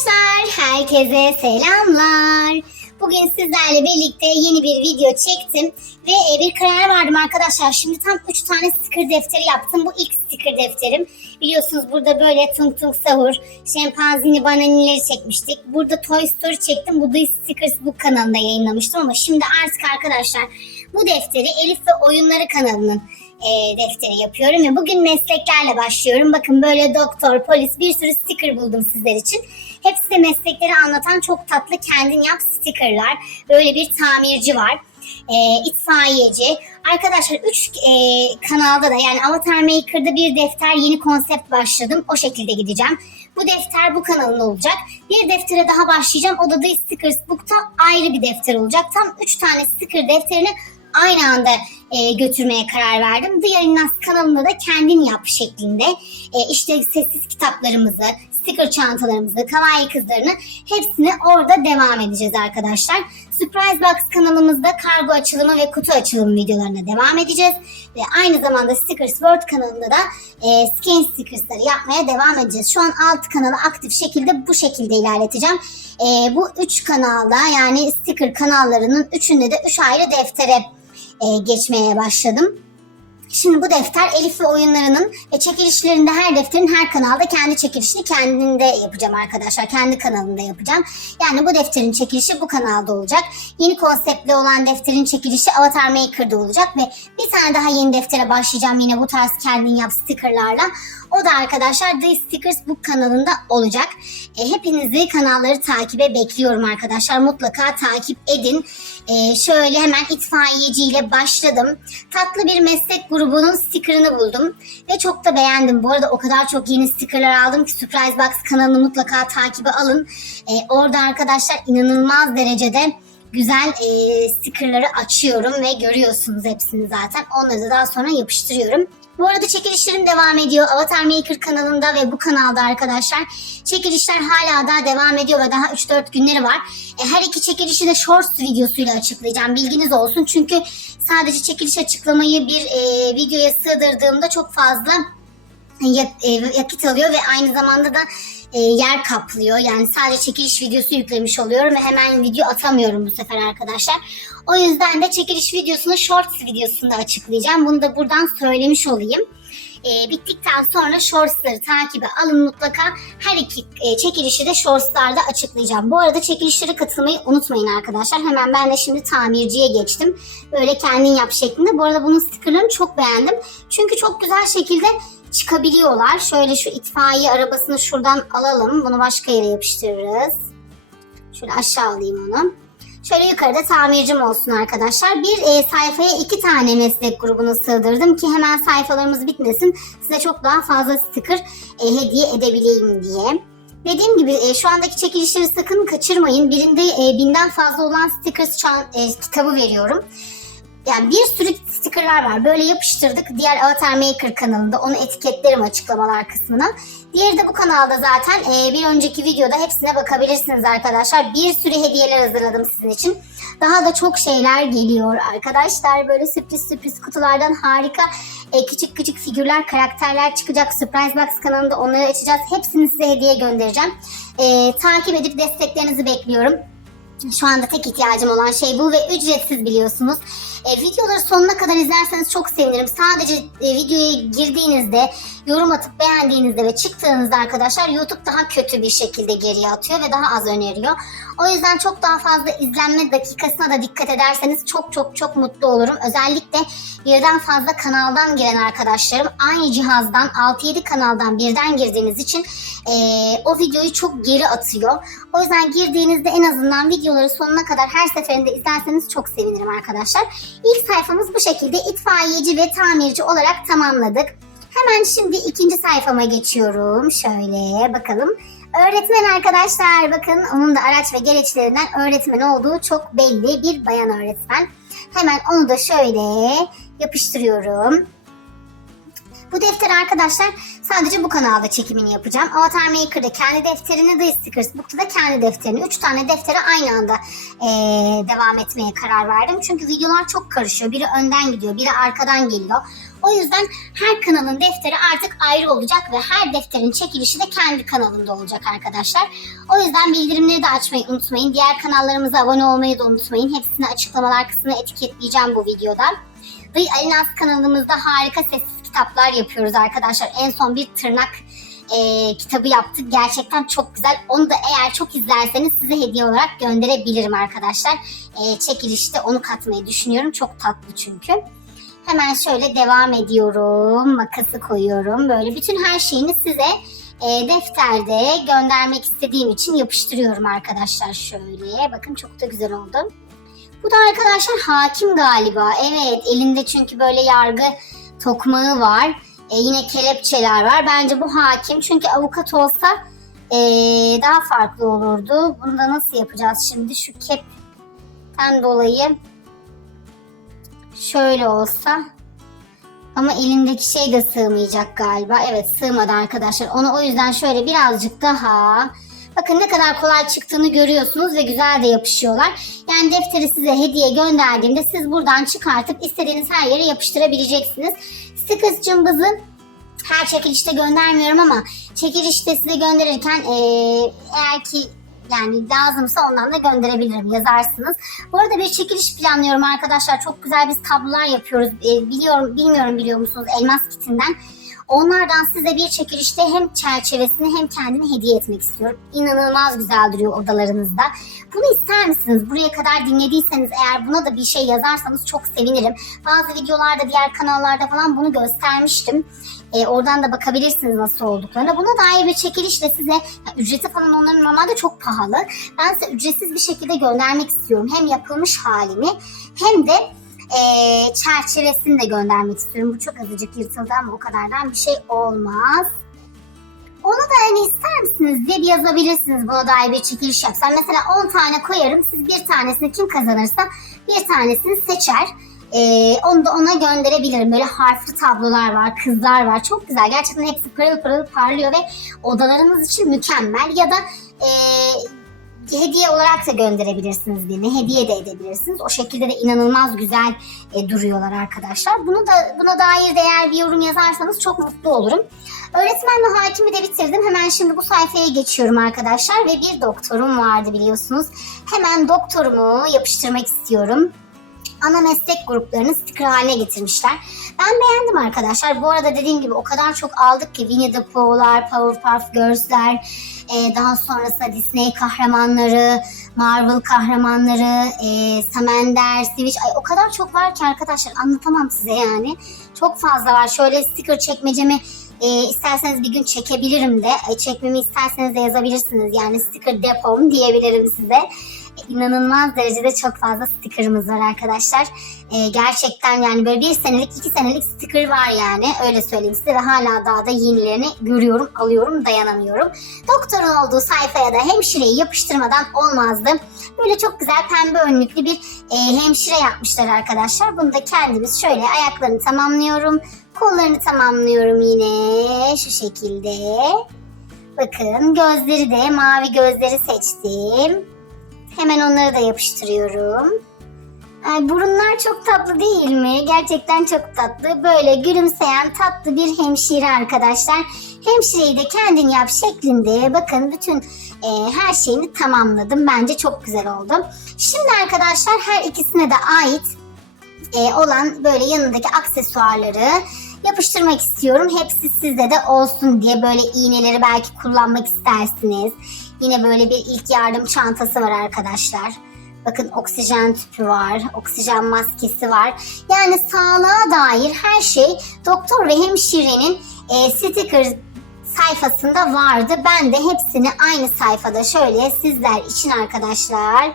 Arkadaşlar herkese selamlar. Bugün sizlerle birlikte yeni bir video çektim ve e, bir karar verdim arkadaşlar. Şimdi tam 3 tane sticker defteri yaptım. Bu ilk sticker defterim. Biliyorsunuz burada böyle tung tung sahur, şempanzini bananileri çekmiştik. Burada Toy Story çektim. Bu da Stickers Book kanalında yayınlamıştım ama şimdi artık arkadaşlar bu defteri Elif ve Oyunları kanalının e, defteri yapıyorum ve bugün mesleklerle başlıyorum. Bakın böyle doktor, polis bir sürü sticker buldum sizler için. Hepsi de meslekleri anlatan çok tatlı kendin yap stickerlar. Böyle bir tamirci var. E, itfaiyeci. Arkadaşlar 3 kanalda da yani Avatar Maker'da bir defter yeni konsept başladım. O şekilde gideceğim. Bu defter bu kanalın olacak. Bir deftere daha başlayacağım. O da The Stickers Book'ta ayrı bir defter olacak. Tam 3 tane sticker defterini aynı anda e, götürmeye karar verdim. Diğer Nas kanalında da kendin yap şeklinde e, işte sessiz kitaplarımızı, sticker çantalarımızı, kawaii kızlarını hepsini orada devam edeceğiz arkadaşlar. Surprise Box kanalımızda kargo açılımı ve kutu açılımı videolarına devam edeceğiz. Ve aynı zamanda Stickers World kanalında da e, scan stickersları yapmaya devam edeceğiz. Şu an alt kanalı aktif şekilde bu şekilde ilerleteceğim. E, bu üç kanalda yani sticker kanallarının üçünde de üç ayrı deftere e, geçmeye başladım. Şimdi bu defter Elif ve oyunlarının ve çekilişlerinde her defterin her kanalda kendi çekilişini kendinde yapacağım arkadaşlar. Kendi kanalında yapacağım. Yani bu defterin çekilişi bu kanalda olacak. Yeni konseptli olan defterin çekilişi Avatar Maker'da olacak ve bir tane daha yeni deftere başlayacağım yine bu tarz kendin yap stickerlarla. O da arkadaşlar The Stickers Book kanalında olacak. E, hepinizi kanalları takibe bekliyorum arkadaşlar. Mutlaka takip edin. E, şöyle hemen itfaiyeciyle başladım. Tatlı bir meslek grubunun stickerını buldum. Ve çok da beğendim. Bu arada o kadar çok yeni stickerlar aldım ki Surprise Box kanalını mutlaka takibe alın. E, orada arkadaşlar inanılmaz derecede güzel e, stickerları açıyorum ve görüyorsunuz hepsini zaten. Onları da daha sonra yapıştırıyorum. Bu arada çekilişlerim devam ediyor. Avatar Maker kanalında ve bu kanalda arkadaşlar. Çekilişler hala daha devam ediyor ve daha 3-4 günleri var. E, her iki çekilişi de Shorts videosuyla açıklayacağım. Bilginiz olsun. Çünkü sadece çekiliş açıklamayı bir e, videoya sığdırdığımda çok fazla yakıt alıyor ve aynı zamanda da e, yer kaplıyor. Yani sadece çekiliş videosu yüklemiş oluyorum ve hemen video atamıyorum bu sefer arkadaşlar. O yüzden de çekiliş videosunu Shorts videosunda açıklayacağım. Bunu da buradan söylemiş olayım. E, bittikten sonra Shorts'ları takibe alın mutlaka. Her iki e, çekilişi de Shorts'larda açıklayacağım. Bu arada çekilişlere katılmayı unutmayın arkadaşlar. Hemen ben de şimdi tamirciye geçtim. Böyle kendin yap şeklinde. Bu arada bunun stickerlarını çok beğendim. Çünkü çok güzel şekilde çıkabiliyorlar. Şöyle şu itfaiye arabasını şuradan alalım. Bunu başka yere yapıştırırız. Şöyle aşağı alayım onu. Şöyle yukarıda tamircim olsun arkadaşlar. Bir e, sayfaya iki tane meslek grubunu sığdırdım ki hemen sayfalarımız bitmesin. Size çok daha fazla sticker e, hediye edebileyim diye. Dediğim gibi e, şu andaki çekilişleri sakın kaçırmayın. Birinde e, binden fazla olan stickers çan, e, kitabı veriyorum. Yani bir sürü stickerlar var. Böyle yapıştırdık. Diğer Avatar Maker kanalında onu etiketlerim açıklamalar kısmına. Diğeri de bu kanalda zaten e, bir önceki videoda hepsine bakabilirsiniz arkadaşlar. Bir sürü hediyeler hazırladım sizin için. Daha da çok şeyler geliyor arkadaşlar. Böyle sürpriz sürpriz kutulardan harika e, küçük küçük figürler, karakterler çıkacak. Surprise Box kanalında onları açacağız. Hepsini size hediye göndereceğim. E, takip edip desteklerinizi bekliyorum. Şu anda tek ihtiyacım olan şey bu ve ücretsiz biliyorsunuz. E, videoları sonuna kadar izlerseniz çok sevinirim. Sadece e, videoya girdiğinizde, yorum atıp beğendiğinizde ve çıktığınızda arkadaşlar YouTube daha kötü bir şekilde geriye atıyor ve daha az öneriyor. O yüzden çok daha fazla izlenme dakikasına da dikkat ederseniz çok çok çok mutlu olurum. Özellikle birden fazla kanaldan giren arkadaşlarım aynı cihazdan 6-7 kanaldan birden girdiğiniz için e, o videoyu çok geri atıyor. O yüzden girdiğinizde en azından videoları sonuna kadar her seferinde izlerseniz çok sevinirim arkadaşlar. İlk sayfamız bu şekilde itfaiyeci ve tamirci olarak tamamladık. Hemen şimdi ikinci sayfama geçiyorum. Şöyle bakalım. Öğretmen arkadaşlar bakın onun da araç ve gereçlerinden öğretmen olduğu çok belli bir bayan öğretmen. Hemen onu da şöyle yapıştırıyorum. Bu defter arkadaşlar sadece bu kanalda çekimini yapacağım. Avatar Maker'da kendi defterini, The Stickers Book'ta da kendi defterini. Üç tane defteri aynı anda ee, devam etmeye karar verdim. Çünkü videolar çok karışıyor. Biri önden gidiyor, biri arkadan geliyor. O yüzden her kanalın defteri artık ayrı olacak ve her defterin çekilişi de kendi kanalında olacak arkadaşlar. O yüzden bildirimleri de açmayı unutmayın. Diğer kanallarımıza abone olmayı da unutmayın. Hepsini açıklamalar kısmına etiketleyeceğim bu videoda. Ve Alinas kanalımızda harika sessiz kitaplar yapıyoruz arkadaşlar. En son bir tırnak e, kitabı yaptık. Gerçekten çok güzel. Onu da eğer çok izlerseniz size hediye olarak gönderebilirim arkadaşlar. E, çekilişte onu katmayı düşünüyorum. Çok tatlı çünkü. Hemen şöyle devam ediyorum. Makası koyuyorum. Böyle bütün her şeyini size e, defterde göndermek istediğim için yapıştırıyorum arkadaşlar şöyle. Bakın çok da güzel oldu. Bu da arkadaşlar hakim galiba. Evet elinde çünkü böyle yargı tokmağı var. E, yine kelepçeler var. Bence bu hakim. Çünkü avukat olsa e, daha farklı olurdu. Bunu da nasıl yapacağız şimdi? Şu kepten dolayı şöyle olsa ama elindeki şey de sığmayacak galiba. Evet sığmadı arkadaşlar. Onu o yüzden şöyle birazcık daha Bakın ne kadar kolay çıktığını görüyorsunuz ve güzel de yapışıyorlar. Yani defteri size hediye gönderdiğimde siz buradan çıkartıp istediğiniz her yere yapıştırabileceksiniz. Stickers cımbızı her çekilişte göndermiyorum ama çekilişte size gönderirken eee, eğer ki yani lazımsa ondan da gönderebilirim yazarsınız. Bu arada bir çekiliş planlıyorum arkadaşlar. Çok güzel biz tablolar yapıyoruz. Ee, biliyorum bilmiyorum biliyor musunuz elmas kitinden. Onlardan size bir çekilişte hem çerçevesini hem kendini hediye etmek istiyorum. İnanılmaz güzel duruyor odalarınızda. Bunu ister misiniz? Buraya kadar dinlediyseniz eğer buna da bir şey yazarsanız çok sevinirim. Bazı videolarda diğer kanallarda falan bunu göstermiştim. Ee, oradan da bakabilirsiniz nasıl olduklarına. Buna dair bir çekilişle size ya, ücreti falan onların normalde çok pahalı. Ben size ücretsiz bir şekilde göndermek istiyorum. Hem yapılmış halini hem de ee, çerçevesini de göndermek istiyorum. Bu çok azıcık yırtıldı ama o kadardan bir şey olmaz. Onu da hani ister misiniz diye bir yazabilirsiniz buna dair bir çekiliş yapsam. Mesela 10 tane koyarım. Siz bir tanesini kim kazanırsa bir tanesini seçer. Ee, onu da ona gönderebilirim. Böyle harfli tablolar var, kızlar var. Çok güzel. Gerçekten hepsi pırıl pırıl parlıyor ve odalarınız için mükemmel. Ya da e, hediye olarak da gönderebilirsiniz birine. Hediye de edebilirsiniz. O şekilde de inanılmaz güzel e, duruyorlar arkadaşlar. Bunu da buna dair de eğer bir yorum yazarsanız çok mutlu olurum. Öğretmen ve hakimi de bitirdim. Hemen şimdi bu sayfaya geçiyorum arkadaşlar ve bir doktorum vardı biliyorsunuz. Hemen doktorumu yapıştırmak istiyorum ana meslek gruplarını sticker haline getirmişler. Ben beğendim arkadaşlar. Bu arada dediğim gibi o kadar çok aldık ki Winnie the Pooh'lar, Powerpuff Girls'ler, e, daha sonrasında Disney kahramanları, Marvel kahramanları, e, Samender, Switch. Ay, o kadar çok var ki arkadaşlar anlatamam size yani. Çok fazla var. Şöyle sticker çekmecemi e, isterseniz bir gün çekebilirim de. E, çekmemi isterseniz de yazabilirsiniz. Yani sticker depom diyebilirim size inanılmaz derecede çok fazla stickerımız var arkadaşlar. Ee, gerçekten yani böyle bir senelik iki senelik sticker var yani öyle söyleyeyim size ve hala daha da yenilerini görüyorum alıyorum dayanamıyorum. Doktorun olduğu sayfaya da hemşireyi yapıştırmadan olmazdı. Böyle çok güzel pembe önlüklü bir e, hemşire yapmışlar arkadaşlar. Bunu da kendimiz şöyle ayaklarını tamamlıyorum. Kollarını tamamlıyorum yine şu şekilde. Bakın gözleri de mavi gözleri seçtim. Hemen onları da yapıştırıyorum. Ay, burunlar çok tatlı değil mi? Gerçekten çok tatlı. Böyle gülümseyen tatlı bir hemşire arkadaşlar. Hemşireyi de kendin yap şeklinde bakın bütün e, her şeyini tamamladım. Bence çok güzel oldu. Şimdi arkadaşlar her ikisine de ait e, olan böyle yanındaki aksesuarları yapıştırmak istiyorum. Hepsi sizde de olsun diye böyle iğneleri belki kullanmak istersiniz. Yine böyle bir ilk yardım çantası var arkadaşlar. Bakın oksijen tüpü var, oksijen maskesi var. Yani sağlığa dair her şey doktor ve hemşirenin e, sticker sayfasında vardı. Ben de hepsini aynı sayfada şöyle sizler için arkadaşlar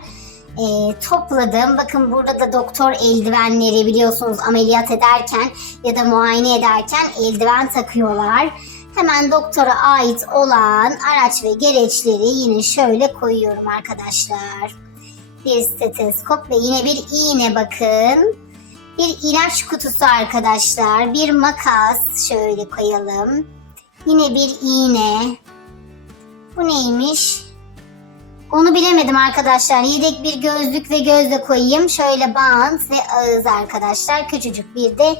e, topladım. Bakın burada da doktor eldivenleri biliyorsunuz ameliyat ederken ya da muayene ederken eldiven takıyorlar. Hemen doktora ait olan araç ve gereçleri yine şöyle koyuyorum arkadaşlar. Bir steteskop ve yine bir iğne bakın. Bir ilaç kutusu arkadaşlar. Bir makas şöyle koyalım. Yine bir iğne. Bu neymiş? Onu bilemedim arkadaşlar. Yedek bir gözlük ve gözle koyayım. Şöyle bant ve ağız arkadaşlar. Küçücük bir de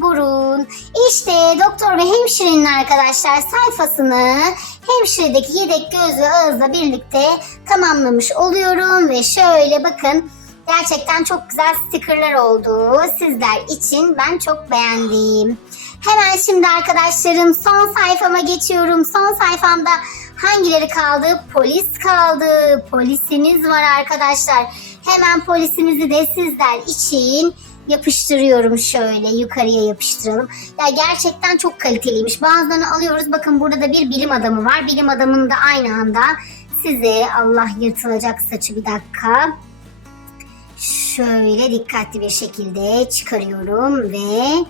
burun. İşte doktor ve hemşirenin arkadaşlar sayfasını hemşiredeki yedek göz ve ağızla birlikte tamamlamış oluyorum ve şöyle bakın gerçekten çok güzel stickerlar oldu. Sizler için ben çok beğendim. Hemen şimdi arkadaşlarım son sayfama geçiyorum. Son sayfamda hangileri kaldı? Polis kaldı. Polisimiz var arkadaşlar. Hemen polisimizi de sizler için yapıştırıyorum şöyle yukarıya yapıştıralım. Ya gerçekten çok kaliteliymiş. Bazılarını alıyoruz. Bakın burada da bir bilim adamı var. Bilim adamını da aynı anda size Allah yırtılacak saçı bir dakika. Şöyle dikkatli bir şekilde çıkarıyorum ve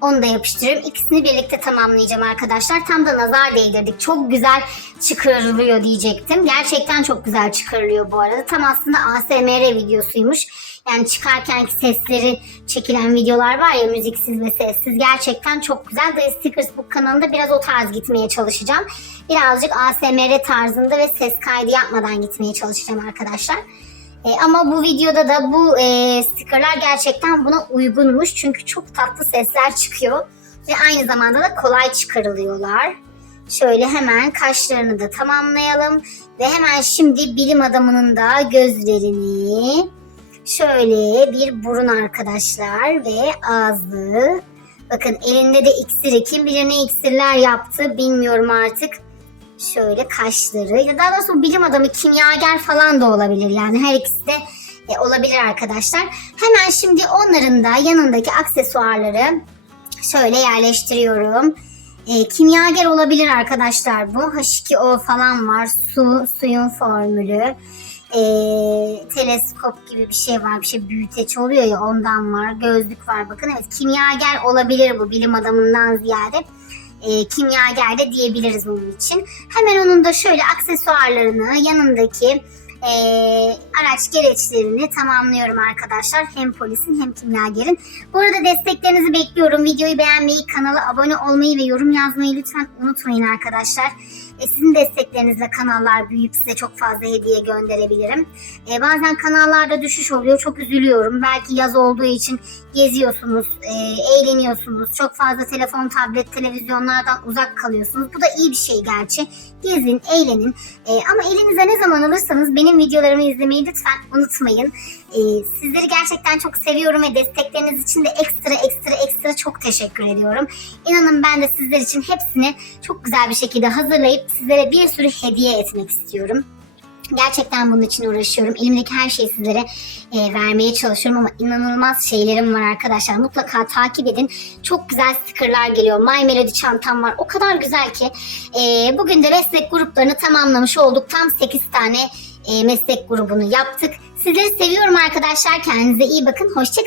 onu da yapıştırıyorum. İkisini birlikte tamamlayacağım arkadaşlar. Tam da nazar değdirdik. Çok güzel çıkarılıyor diyecektim. Gerçekten çok güzel çıkarılıyor bu arada. Tam aslında ASMR videosuymuş. Yani çıkarkenki sesleri çekilen videolar var ya müziksiz ve sessiz. Gerçekten çok güzel. The Stickers Book kanalında biraz o tarz gitmeye çalışacağım. Birazcık ASMR tarzında ve ses kaydı yapmadan gitmeye çalışacağım arkadaşlar. E, ama bu videoda da bu e, stickerlar gerçekten buna uygunmuş. Çünkü çok tatlı sesler çıkıyor. Ve aynı zamanda da kolay çıkarılıyorlar. Şöyle hemen kaşlarını da tamamlayalım. Ve hemen şimdi bilim adamının da gözlerini şöyle bir burun arkadaşlar ve ağzı. Bakın elinde de iksiri. Kim bilir ne iksirler yaptı bilmiyorum artık şöyle kaşları ya daha doğrusu bilim adamı kimyager falan da olabilir yani her ikisi de e, olabilir arkadaşlar. Hemen şimdi onların da yanındaki aksesuarları şöyle yerleştiriyorum. E, kimyager olabilir arkadaşlar bu. H2O falan var. Su, suyun formülü. E, teleskop gibi bir şey var. Bir şey büyüteç oluyor ya ondan var. Gözlük var bakın. Evet kimyager olabilir bu bilim adamından ziyade e, kimyager de diyebiliriz bunun için. Hemen onun da şöyle aksesuarlarını yanındaki e, araç gereçlerini tamamlıyorum arkadaşlar. Hem polisin hem kimyagerin. Bu arada desteklerinizi bekliyorum. Videoyu beğenmeyi, kanala abone olmayı ve yorum yazmayı lütfen unutmayın arkadaşlar. E, sizin desteklerinizle kanallar büyüyüp size çok fazla hediye gönderebilirim. E, bazen kanallarda düşüş oluyor. Çok üzülüyorum. Belki yaz olduğu için geziyorsunuz, e, eğleniyorsunuz. Çok fazla telefon, tablet, televizyonlardan uzak kalıyorsunuz. Bu da iyi bir şey gerçi. Gezin, eğlenin. E, ama elinize ne zaman alırsanız benim videolarımı izlemeyi lütfen unutmayın. E, sizleri gerçekten çok seviyorum ve destekleriniz için de ekstra ekstra ekstra çok teşekkür ediyorum. İnanın ben de sizler için hepsini çok güzel bir şekilde hazırlayıp sizlere bir sürü hediye etmek istiyorum. Gerçekten bunun için uğraşıyorum. Elimdeki her şeyi sizlere e, vermeye çalışıyorum ama inanılmaz şeylerim var arkadaşlar. Mutlaka takip edin. Çok güzel stickerlar geliyor. My Melody çantam var. O kadar güzel ki. E, bugün de meslek gruplarını tamamlamış olduk. Tam 8 tane e, meslek grubunu yaptık. Sizleri seviyorum arkadaşlar. Kendinize iyi bakın. Hoşçakalın.